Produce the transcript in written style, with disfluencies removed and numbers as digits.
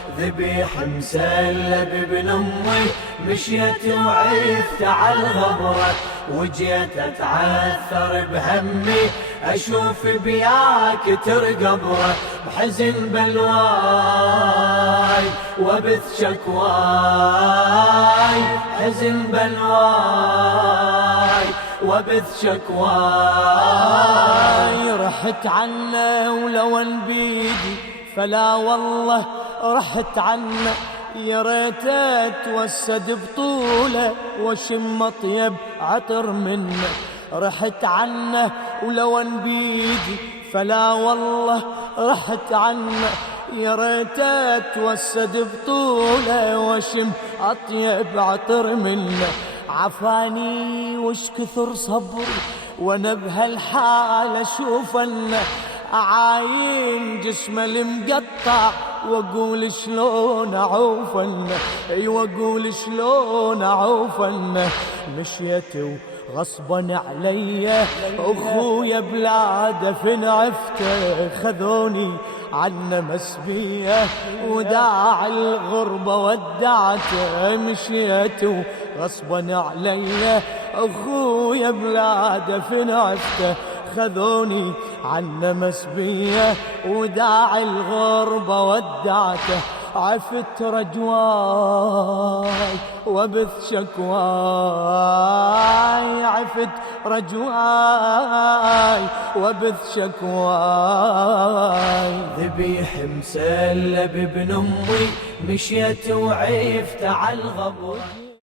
ذبيح مسلب ابن امي، مشيت وعفت عالغبرة، وجيت اتعثر بهمي اشوف بياك ترقبره، بحزن بلواي وبث شكواي، حزن بلواي وبث شكواي. رحت عنه ولو بيدي فلا والله رحت عنه، يا ريت اتوسد بطوله واشم اطيب عطر منه. رحت عنه ولو بيدي فلا والله رحت عنه، يا ريت اتوسد بطوله واشم اطيب عطر منه. عفاني وش كثر صبري وانا بهالحال اشوف انه اعاين جسمه المقطع، واقول شلون اعوفنه، اي واقول شلون اعوفنه. مشيت وغصبا علي اخويا بلا دفن عفته، خذوني عنه مسبيه وداع الغربه ودعته. مشيت وغصبا علي اخويا بلا دفن عفته، خذوني عنه مسبيه وداع الغربه ودعته. عفت رجواي وبث شكواي، عفت رجواي وبث شكواي. ذبيح مسلب ابن امي، مشيت وعفت عالغبر.